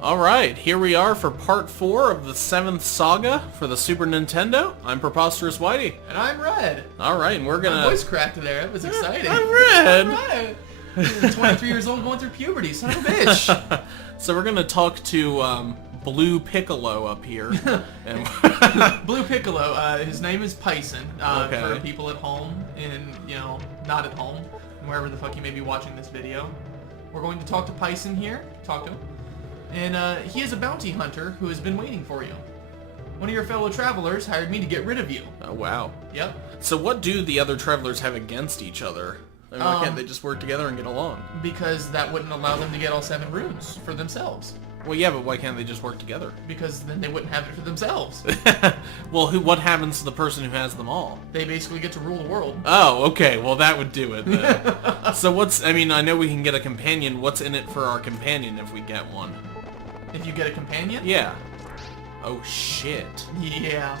Alright, here we are for part 4 of the 7th Saga for the Super Nintendo. I'm Preposterous Whitey. And I'm Red. Alright, and we're gonna... My voice cracked there, that was exciting. I'm Red! Alright. 23 years old going through puberty, son of a bitch. So we're gonna talk to Blue Piccolo up here. And Blue Piccolo, his name is Pyson, Okay. for people at home and, not at home, wherever the fuck you may be watching this video. We're going to talk to Pyson here, talk to him. And he is a bounty hunter who has been waiting for you. One of your fellow travelers hired me to get rid of you. oh, wow. Yep. So what do the other travelers have against each other? I mean, why can't they just work together and get along? Because that wouldn't allow them to get all 7 runes for themselves. Well, yeah, but why can't they just work together? Because then they wouldn't have it for themselves. Well, what happens to the person who has them all? They basically get to rule the world. Oh, okay. Well, that would do it then. So I know we can get a companion. What's in it for our companion if we get one? If you get a companion? Yeah. Oh, shit. Yeah.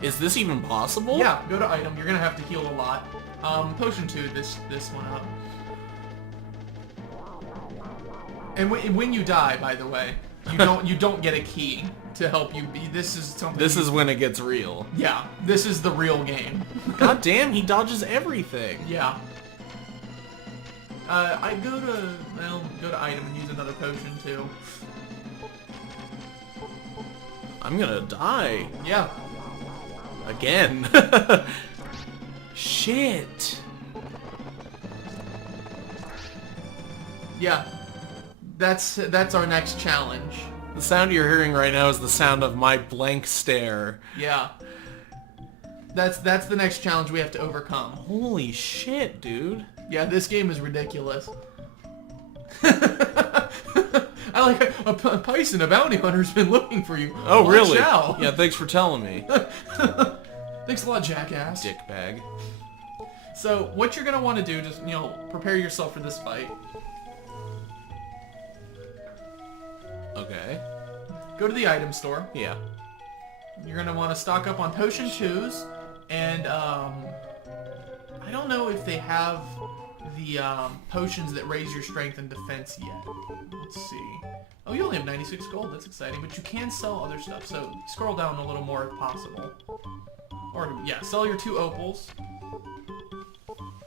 Is this even possible? Yeah, go to item. You're gonna have to heal a lot. Potion 2, this one up. And when you die, by the way, you don't get a key to help you. This is something. This is when it gets real. Yeah, this is the real game. God damn, he dodges everything. Yeah. I go to item and use another potion too. I'm gonna die. Yeah. Again. Shit. Yeah. That's our next challenge. The sound you're hearing right now is the sound of my blank stare. Yeah. That's the next challenge we have to overcome. Holy shit, dude. Yeah, this game is ridiculous. I like a Pyson, a bounty hunter's been looking for you. Oh, Watch really? out. Yeah, thanks for telling me. Thanks a lot, jackass. Dickbag. So, what you're gonna want to do, just, prepare yourself for this fight. Okay. Go to the item store. Yeah. You're gonna want to stock up on potion 2s, and, I don't know if they have the, potions that raise your strength and defense yet. Let's see. Oh, you only have 96 gold. That's exciting. But you can sell other stuff, so scroll down a little more if possible. Or, yeah, sell your 2 opals.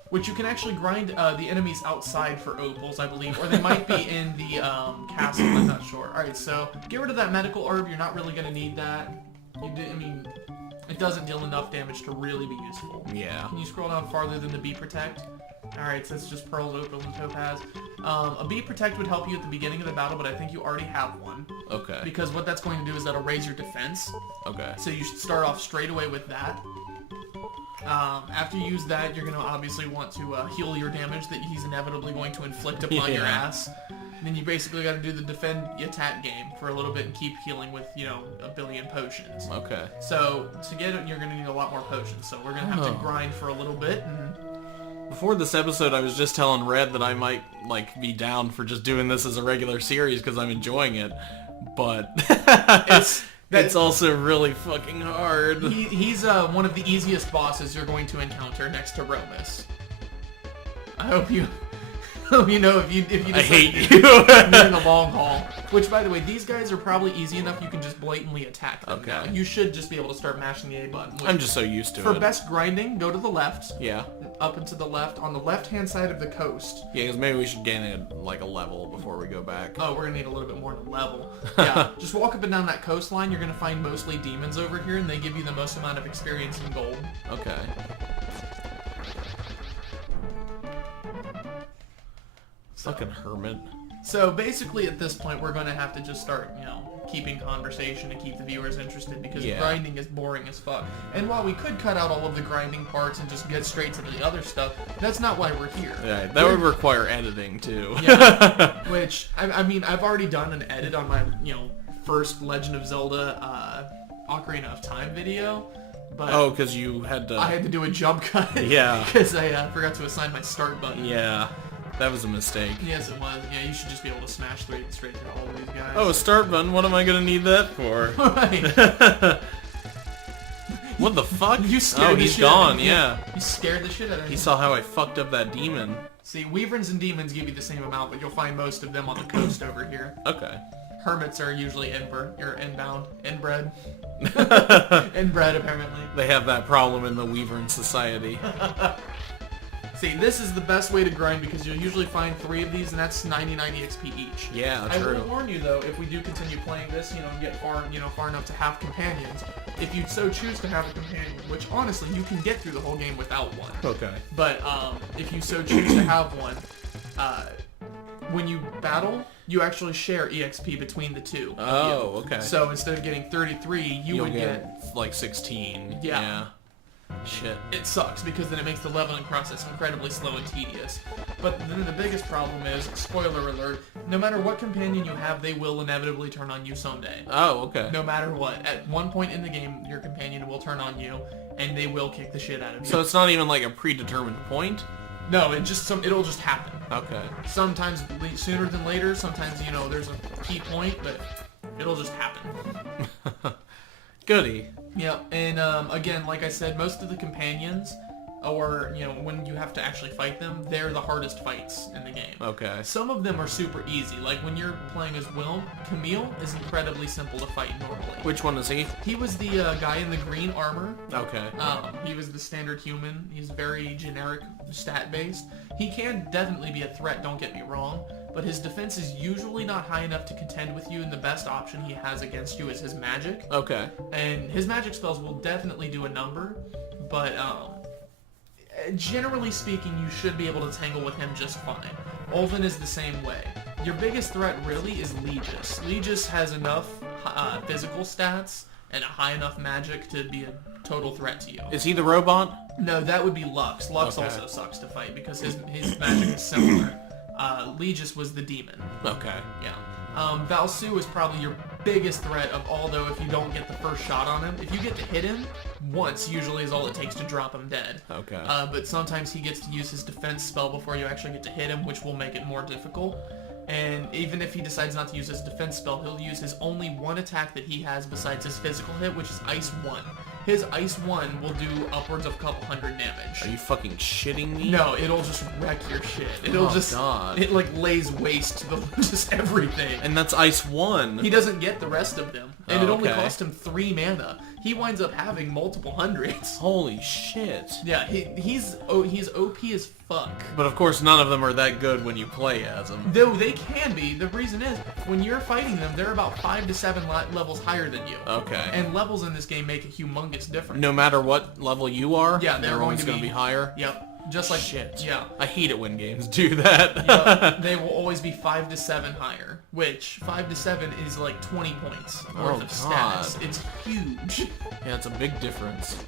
Which you can actually grind the enemies outside for opals, I believe. Or they might be in the castle, I'm not sure. Alright, so get rid of that medical herb. You're not really going to need that. It doesn't deal enough damage to really be useful. Yeah. Can you scroll down farther than the Bee Protect? Alright, so it's just pearls, opals, and topaz. A Bee Protect would help you at the beginning of the battle, but I think you already have one. Okay. Because what that's going to do is that'll raise your defense. Okay. So you should start off straight away with that. After you use that, you're going to obviously want to heal your damage that he's inevitably going to inflict upon your ass. And then you basically got to do the defend attack game for a little bit and keep healing with, a billion potions. Okay. So to get it, you're going to need a lot more potions. So we're going to have to grind for a little bit. And Before this episode, I was just telling Red that I might, be down for just doing this as a regular series because I'm enjoying it. But it's also really fucking hard. He's one of the easiest bosses you're going to encounter next to Romus. I hope you know if you I hate you you. in the long haul. Which, by the way, these guys are probably easy enough you can just blatantly attack them. Okay. Now. You should just be able to start mashing the A button. I'm just so used to it. For best grinding, go to the left. Yeah. Up and to the left, on the left-hand side of the coast. Yeah, because maybe we should gain a level before we go back. Oh, we're going to need a little bit more than a level. Yeah, just walk up and down that coastline. You're going to find mostly demons over here, and they give you the most amount of experience and gold. Okay. Fucking hermit. So basically at this point we're going to have to just start, keeping conversation to keep the viewers interested because grinding is boring as fuck. And while we could cut out all of the grinding parts and just get straight to the other stuff, that's not why we're here. Yeah, that would require editing too. Yeah, which, I've already done an edit on my, first Legend of Zelda Ocarina of Time video. But oh, because you had to... I had to do a jump cut. Yeah. Because I forgot to assign my start button. Yeah. That was a mistake. Yes, it was. Yeah, you should just be able to smash straight through all of these guys. Oh, a start button? What am I going to need that for? Right. What the fuck? You scared oh, the he's shit gone, out of yeah. You scared the shit out of him. He saw how I fucked up that demon. See, wyverns and demons give you the same amount, but you'll find most of them on the coast over here. Okay. Hermits are usually inbound. Inbred. Inbred, apparently. They have that problem in the Wyvern Society. See, this is the best way to grind because you'll usually find 3 of these, and that's 90 XP each. Yeah, I true. will warn you though, if we do continue playing this, and get far enough to have companions, if you so choose to have a companion, which honestly you can get through the whole game without one. Okay. But if you so choose to have one, when you battle, you actually share EXP between the two. Oh, okay. So instead of getting 33, you would get like 16. Yeah. Shit. It sucks because then it makes the leveling process incredibly slow and tedious. But then the biggest problem is, spoiler alert, no matter what companion you have, they will inevitably turn on you someday. Oh, okay. No matter what. At one point in the game, your companion will turn on you, and they will kick the shit out of you. So it's not even like a predetermined point? No, it'll just happen. Okay. Sometimes sooner than later, sometimes, there's a key point, but it'll just happen. Goody. Yeah, and again, like I said, most of the companions, or, when you have to actually fight them, they're the hardest fights in the game. Okay. Some of them are super easy. Like when you're playing as Camille is incredibly simple to fight normally. Which one is he? He was the guy in the green armor. Okay. He was the standard human. He's very generic stat-based. He can definitely be a threat, don't get me wrong, but his defense is usually not high enough to contend with you, and the best option he has against you is his magic. Okay. And his magic spells will definitely do a number, but generally speaking, you should be able to tangle with him just fine. Ulven is the same way. Your biggest threat really is Legis. Legis has enough physical stats and a high enough magic to be a total threat to you. Is he the robot? No, that would be Lux. Lux Okay. also sucks to fight because his magic is similar. Legis was the demon. Okay. Yeah. Valsu is probably your biggest threat of all, though, if you don't get the first shot on him. If you get to hit him, once usually is all it takes to drop him dead. Okay. But sometimes he gets to use his defense spell before you actually get to hit him, which will make it more difficult. And even if he decides not to use his defense spell, he'll use his only one attack that he has besides his physical hit, which is Ice 1. His Ice 1 will do upwards of a couple hundred damage. Are you fucking shitting me? No, it'll just wreck your shit. It'll God. It like lays waste to just everything. And that's Ice 1. He doesn't get the rest of them. And it only okay. cost him 3 mana. He winds up having multiple hundreds. Holy shit. Yeah, he's OP as fuck. But of course none of them are that good when you play as them. Though they can be. The reason is, when you're fighting them, they're about 5 to 7 levels higher than you. Okay. And levels in this game make a humongous difference. No matter what level you are, Yeah, they're always going to going to be higher? Yep. Just like Shit. Yeah. I hate it when games do that. Yep. They will always be 5 to 7 higher, which 5 to 7 is like 20 points worth of status. It's huge. Yeah, it's a big difference.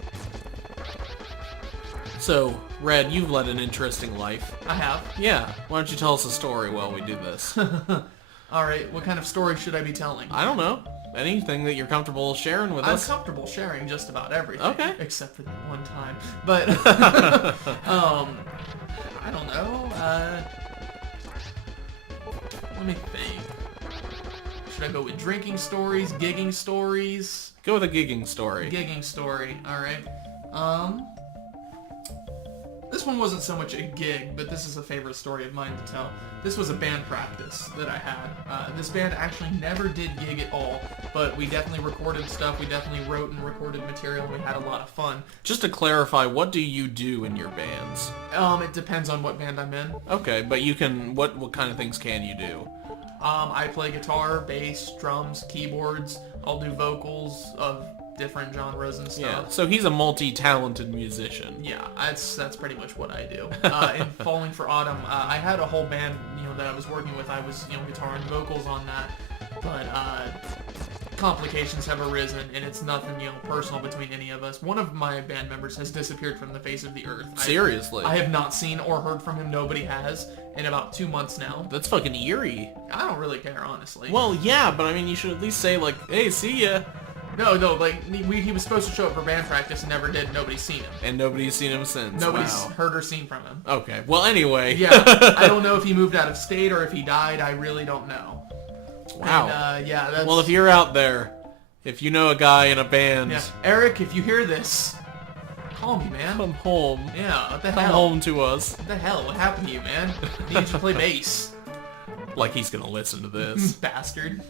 So, Red, you've led an interesting life. I have. Yeah, why don't you tell us a story while we do this? Alright, what kind of story should I be telling? I don't know. Anything that you're comfortable sharing with I'm us. comfortable sharing just about everything. Okay. Except for that one time. But, I don't know. Let me think. Should I go with drinking stories, gigging stories? Go with a gigging story. Gigging story, alright. This one wasn't so much a gig, but this is a favorite story of mine to tell. This was a band practice that I had. This band actually never did gig at all, but we definitely recorded stuff, we definitely wrote and recorded material, and we had a lot of fun. Just to clarify, what do you do in your bands? It depends on what band I'm in. Okay, but you can, what kind of things can you do? I play guitar, bass, drums, keyboards. I'll do vocals of different genres and stuff. Yeah, so he's a multi-talented musician. Yeah, that's pretty much what I do. In Falling for Autumn, I had a whole band, that I was working with. I was, guitar and vocals on that, but complications have arisen, and it's nothing, personal between any of us. One of my band members has disappeared from the face of the earth. Seriously? I have not seen or heard from him. Nobody has in about 2 months now. That's fucking eerie. I don't really care, honestly. Well, yeah, but I mean, you should at least say, like, hey, see ya. No, like, he was supposed to show up for band practice and never did. Nobody's seen him. And nobody's seen him since. Nobody's Wow. heard or seen from him. Okay, well, anyway. Yeah, I don't know if he moved out of state or if he died. I really don't know. Wow. And, yeah, that's... Well, if you're out there, if you know a guy in a band... Yeah. Eric, if you hear this, Call me, man. Come home. Yeah, what the Come hell? home to us. What the hell? What happened to you, man? I need you to play bass. Like he's gonna listen to this. Bastard.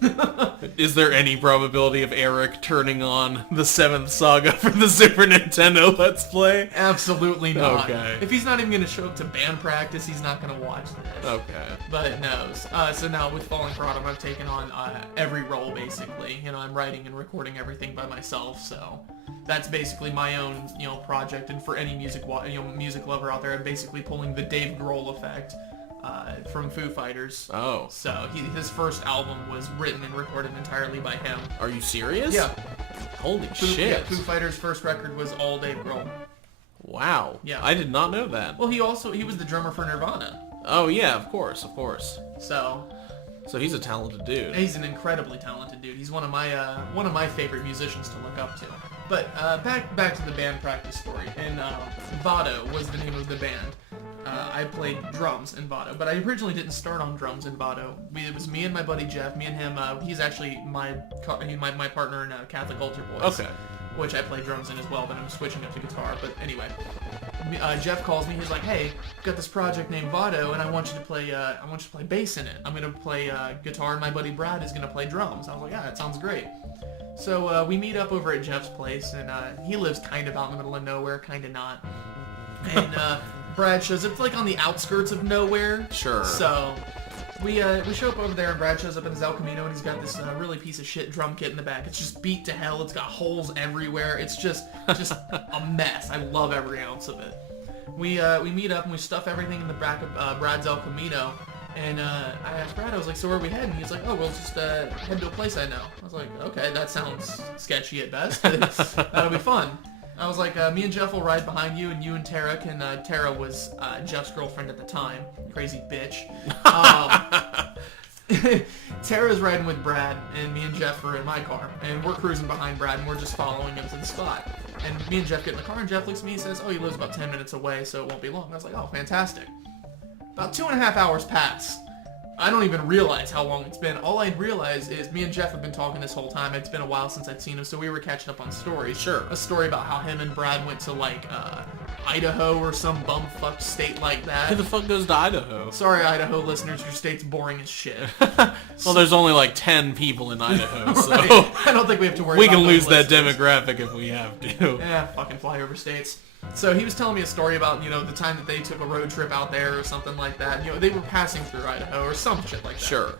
Is there any probability of Eric turning on the 7th Saga for the Super Nintendo Let's Play? Absolutely not. Okay. If he's not even going to show up to band practice, he's not going to watch this. Okay. But no. So now with Falling for Autumn, I've taken on every role, basically. You know, I'm writing and recording everything by myself, so that's basically my own, you know, project. And for any music lover out there, I'm basically pulling the Dave Grohl effect. From Foo Fighters. Oh. So his first album was written and recorded entirely by him. Are you serious? Yeah. Holy shit. Yeah, Foo Fighters' first record was all Dave Grohl. Wow. Yeah. I did not know that. Well, he was the drummer for Nirvana. Oh yeah, of course. So he's a talented dude. he's an incredibly talented dude. He's one of my favorite musicians to look up to. But back to the band practice story. And Vado was the name of the band. I played drums in Vado, but I originally didn't start on drums in Vado. It was me and my buddy Jeff. Me and him. He's actually my partner in Catholic Altar Boys. Okay. Which I play drums in as well, but I'm switching up to guitar. But anyway, Jeff calls me. He's like, "Hey, I've got this project named Vado, and I want you to play. Bass in it. I'm gonna play guitar, and my buddy Brad is gonna play drums." I was like, "Yeah, that sounds great." So we meet up over at Jeff's place, and he lives kind of out in the middle of nowhere, kind of not. And Brad shows up. It's like on the outskirts of nowhere. Sure. So we show up over there, and Brad shows up in his El Camino, and he's got this really piece of shit drum kit in the back. It's just beat to hell. It's got holes everywhere. It's just a mess. I love every ounce of it. We meet up and we stuff everything in the back of Brad's El Camino. And I asked Brad, I was like, "So where are we heading?" He's like, "Oh, we'll just head to a place I know." I was like, "Okay, that sounds sketchy at best. That'll be fun." I was like, "Me and Jeff will ride behind you, and you and Tara can." Tara was Jeff's girlfriend at the time. Crazy bitch. Tara's riding with Brad, and me and Jeff are in my car, and we're cruising behind Brad, and we're just following him to the spot. And me and Jeff get in the car, and Jeff looks at me and says, "Oh, he lives about 10 minutes away, so it won't be long." And I was like, "Oh, fantastic." About 2.5 hours pass. I don't even realize how long it's been. All I'd realize is me and Jeff have been talking this whole time. It's been a while since I'd seen him, so we were catching up on stories. Sure. A story about how him and Brad went to, like, Idaho or some bumfuck state like that. Who the fuck goes to Idaho? Sorry, Idaho listeners, your state's boring as shit. Well, there's only like 10 people in Idaho, so Right. I don't think we have to worry we about can lose those that listeners. demographic if we have to. Yeah, fucking flyover states. So he was telling me a story about, you know, the time that they took a road trip out there or something like that. You know, they were passing through Idaho or some shit like that. Sure.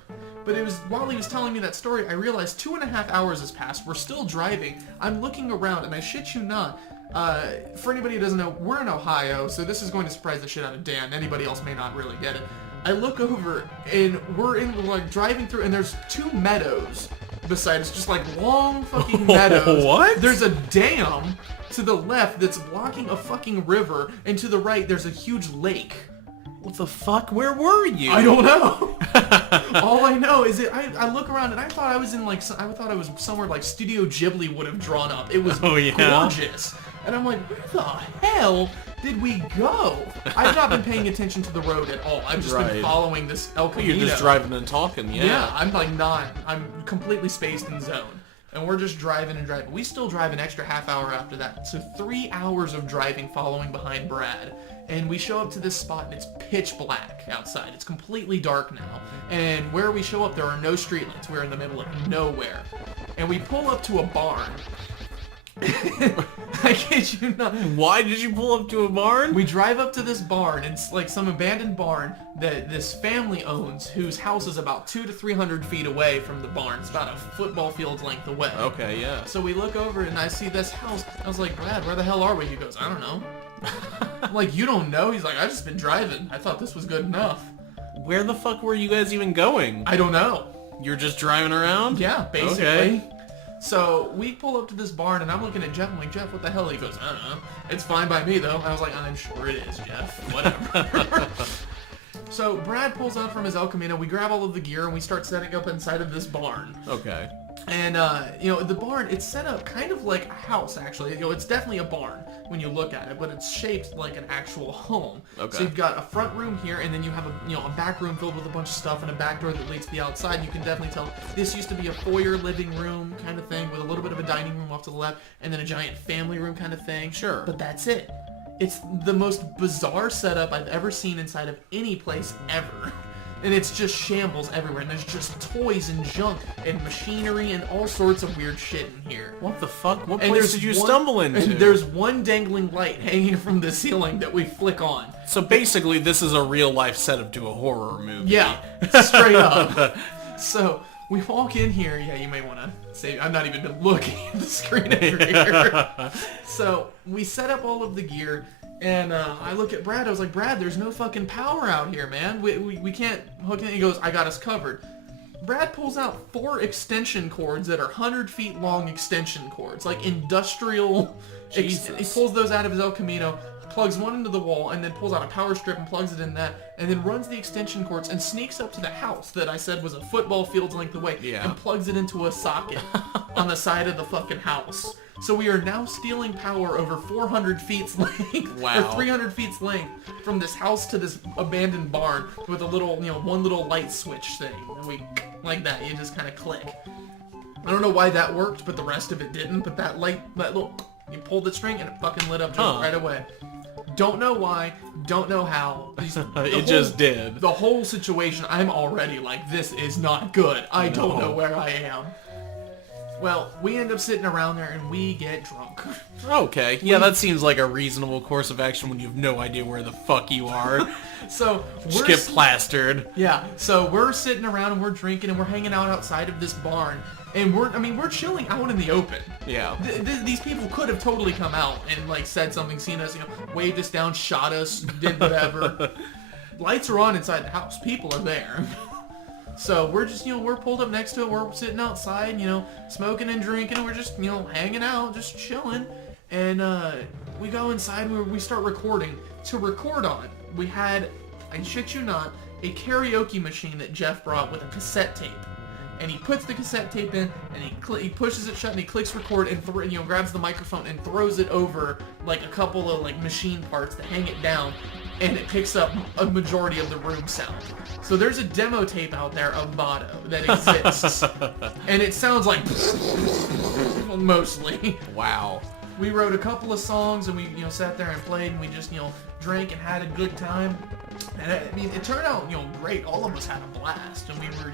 But it was while he was telling me that story, I realized 2.5 hours has passed. We're still driving. I'm looking around, and I shit you not. For anybody who doesn't know, we're in Ohio, so this is going to surprise the shit out of Dan. Anybody else may not really get it. I look over, and we're like driving through, and there's 2 meadows beside us, just like long fucking meadows. What? There's a dam to the left that's blocking a fucking river, and to the right there's a huge lake. What the fuck? Where were you? I don't know. All I know is that I look around and I thought I was in like I thought I was somewhere like Studio Ghibli would have drawn up. It was gorgeous, and I'm like, where the hell did we go? I've not been paying attention to the road at all. I've just been following this El Camino. You're just driving and talking, Yeah, I'm like I'm completely spaced in zone. And we're just driving and driving. We still drive an extra half hour after that. So 3 hours of driving following behind Brad. And we show up to this spot and it's pitch black outside. It's completely dark now. And where we show up, there are no streetlights. We're in the middle of nowhere. And we pull up to a barn. I kid you not. Why did you pull up to a barn? We drive up to this barn, and it's like some abandoned barn that this family owns, whose house is about 200 to 300 feet away from the barn. It's about a football field's length away. Okay, yeah. So we look over, and I see this house. I was like, Brad, where the hell are we? He goes, I don't know. I'm like, you don't know? He's like, I've just been driving. I thought this was good enough. Where the fuck were you guys even going? I don't know. You're just driving around? Yeah, basically. Okay. So we pull up to this barn, and I'm looking at Jeff. I'm like, Jeff, what the hell? He goes, I don't know. It's fine by me, though. I was like, I'm sure it is, Jeff. Whatever. So Brad pulls out from his El Camino. We grab all of the gear, and we start setting up inside of this barn. Okay. And, the barn, it's set up kind of like a house, actually. It's definitely a barn when you look at it, but it's shaped like an actual home. Okay. So you've got a front room here, and then you have a back room filled with a bunch of stuff and a back door that leads to the outside. You can definitely tell this used to be a foyer living room kind of thing with a little bit of a dining room off to the left, and then a giant family room kind of thing. Sure. But that's it. It's the most bizarre setup I've ever seen inside of any place ever. And it's just shambles everywhere, and there's just toys and junk and machinery and all sorts of weird shit in here. What the fuck? What And place did you stumble into? And there's one dangling light hanging from the ceiling that we flick on. So basically, this is a real-life setup to a horror movie. Yeah, straight up. So we walk in here. Yeah, you may want to say, I'm not even looking at the screen over here. So we set up all of the gear. And I look at Brad, I was like, Brad, there's no fucking power out here, man. We can't hook it. He goes, I got us covered. Brad pulls out 4 extension cords that are 100 feet long extension cords, like industrial. He pulls those out of his El Camino, plugs one into the wall, and then pulls out a power strip and plugs it in that, and then runs the extension cords and sneaks up to the house that I said was a football field's length away, and plugs it into a socket on the side of the fucking house. So we are now stealing power over 400 feet's length, or 300 feet's length, from this house to this abandoned barn with a little, one little light switch thing. And we, like that, you just kind of click. I don't know why that worked, but the rest of it didn't. But that light, you pulled the string and it fucking lit up just right away. Don't know why, don't know how. Just did. The whole situation, I'm already like, this is not good. I don't know where I am. Well, we end up sitting around there and we get drunk. Okay. Yeah, that seems like a reasonable course of action when you have no idea where the fuck you are. So just get plastered. Yeah. So we're sitting around and we're drinking and we're hanging out outside of this barn. And we're chilling out in the open. Yeah. These people could have totally come out and said something, seen us, waved us down, shot us, did whatever. Lights are on inside the house. People are there. So we're just, we're pulled up next to it. We're sitting outside, smoking and drinking. And we're just, hanging out, just chilling. And we go inside and we start recording. To record on, we had, I shit you not, a karaoke machine that Jeff brought with a cassette tape. And he puts the cassette tape in, and he pushes it shut, and he clicks record, and grabs the microphone and throws it over a couple of machine parts to hang it down, and it picks up a majority of the room sound. So there's a demo tape out there of Botto that exists, and it sounds like mostly. Wow. We wrote a couple of songs, and we sat there and played, and we just drank and had a good time. And it turned out great. All of us had a blast, and we were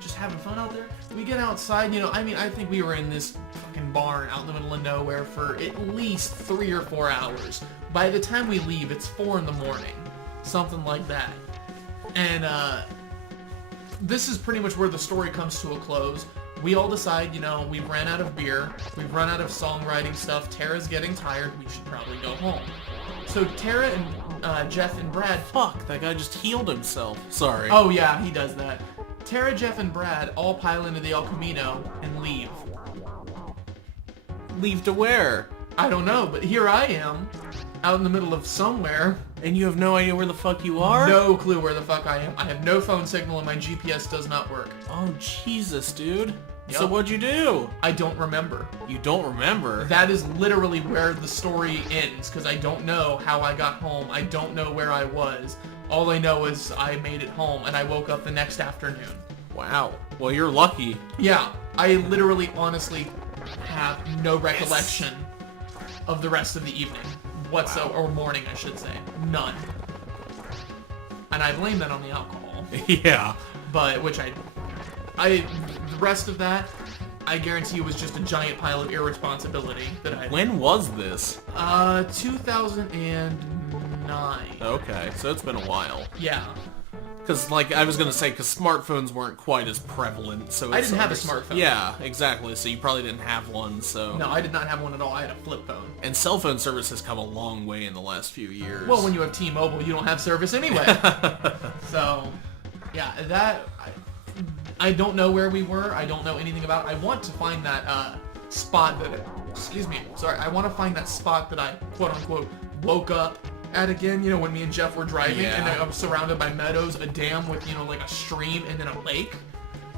just having fun out there. We get outside, I think we were in this fucking barn out in the middle of nowhere for at least 3 or 4 hours. By the time we leave, it's 4 in the morning. Something like that. And, this is pretty much where the story comes to a close. We all decide, we've ran out of beer, we've run out of songwriting stuff, Tara's getting tired, we should probably go home. So Tara and, Jeff and Brad... Fuck, that guy just healed himself. Sorry. Oh yeah, he does that. Tara, Jeff, and Brad all pile into the El Camino and leave. Leave to where? I don't know, but here I am, out in the middle of somewhere. And you have no idea where the fuck you are? No clue where the fuck I am. I have no phone signal and my GPS does not work. Oh, Jesus, dude. Yep. So what'd you do? I don't remember. You don't remember? That is literally where the story ends, because I don't know how I got home. I don't know where I was. All I know is I made it home, and I woke up the next afternoon. Wow. Well, you're lucky. Yeah. I literally, honestly, have no recollection of the rest of the evening. Whatsoever. Or morning, I should say. None. And I blame that on the alcohol. Yeah. But, the rest of that, I guarantee you was just a giant pile of irresponsibility that I... When was this? 2009. Okay, so it's been a while. Yeah. Because, I was going to say, because smartphones weren't quite as prevalent, so... I didn't have a smartphone. Yeah, exactly, so you probably didn't have one, so... No, I did not have one at all. I had a flip phone. And cell phone service has come a long way in the last few years. Well, when you have T-Mobile, you don't have service anyway. So, yeah, that... I don't know where we were. I don't know anything about it. I want to find that spot that... Excuse me. Sorry. I want to find that spot that I, quote-unquote, woke up at again, when me and Jeff were driving, and I was surrounded by meadows, a dam with, a stream, and then a lake.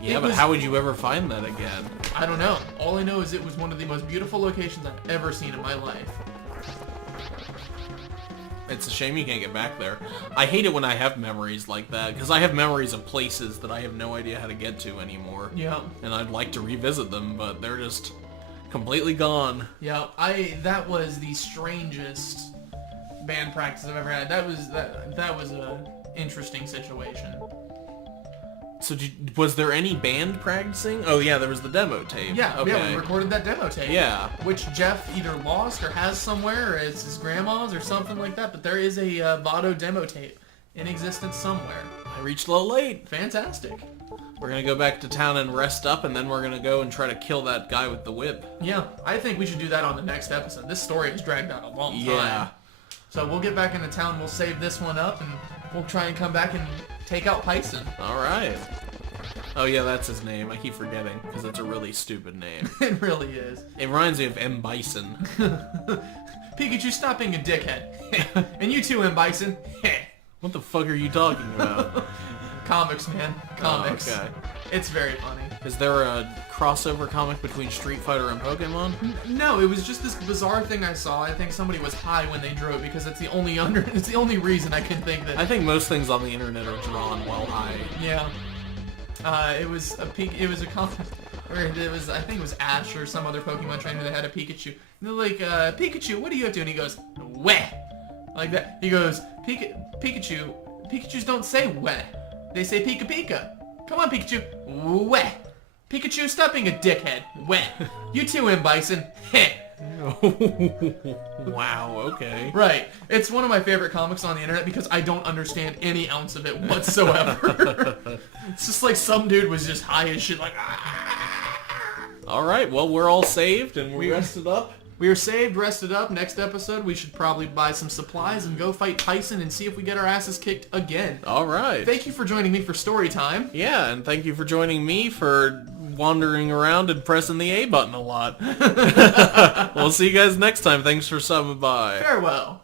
Yeah, but how would you ever find that again? I don't know. All I know is it was one of the most beautiful locations I've ever seen in my life. It's a shame you can't get back there. I hate it when I have memories like that, because I have memories of places that I have no idea how to get to anymore. Yeah. And I'd like to revisit them, but they're just completely gone. Yeah, that was the strangest band practice I've ever had. That was a interesting situation. So was there any band practicing? Oh yeah, there was the demo tape. Yeah, okay. yeah, we recorded that demo tape. Yeah. Which Jeff either lost or has somewhere, or it's his grandma's or something like that. But there is a Vado demo tape in existence somewhere. I reached a little late. Fantastic. We're gonna go back to town and rest up, and then we're gonna go and try to kill that guy with the whip. Yeah, I think we should do that on the next episode. This story has dragged out a long time. Yeah. So we'll get back into town, we'll save this one up, and we'll try and come back and take out Python. Alright. Oh yeah, that's his name. I keep forgetting, because it's a really stupid name. It really is. It reminds me of M. Bison. Pikachu, stop being a dickhead. And you too, M. Bison. What the fuck are you talking about? Comics, man. Comics. Oh, okay. It's very funny. Is there a crossover comic between Street Fighter and Pokemon? No, it was just this bizarre thing I saw. I think somebody was high when they drew it because it's the only reason I can think that. I think most things on the internet are drawn while high. Yeah. It was a comic, or I think it was Ash or some other Pokemon trainer that had a Pikachu. And they're like, Pikachu, what are you up to? And he goes, weh, like that. He goes, Pikachu, Pikachus don't say weh. They say Pika Pika. Come on, Pikachu. Weh. Pikachu, stop being a dickhead. Weh. You too, M. Bison. Heh. Wow, okay. Right. It's one of my favorite comics on the internet because I don't understand any ounce of it whatsoever. It's just like some dude was just high as shit, like, Alright, well, we're all saved and we're rested up. We are saved, rested up. Next episode, we should probably buy some supplies and go fight Tyson and see if we get our asses kicked again. Alright. Thank you for joining me for story time. Yeah, and thank you for joining me for wandering around and pressing the A button a lot. We'll see you guys next time. Thanks for stopping by. Farewell.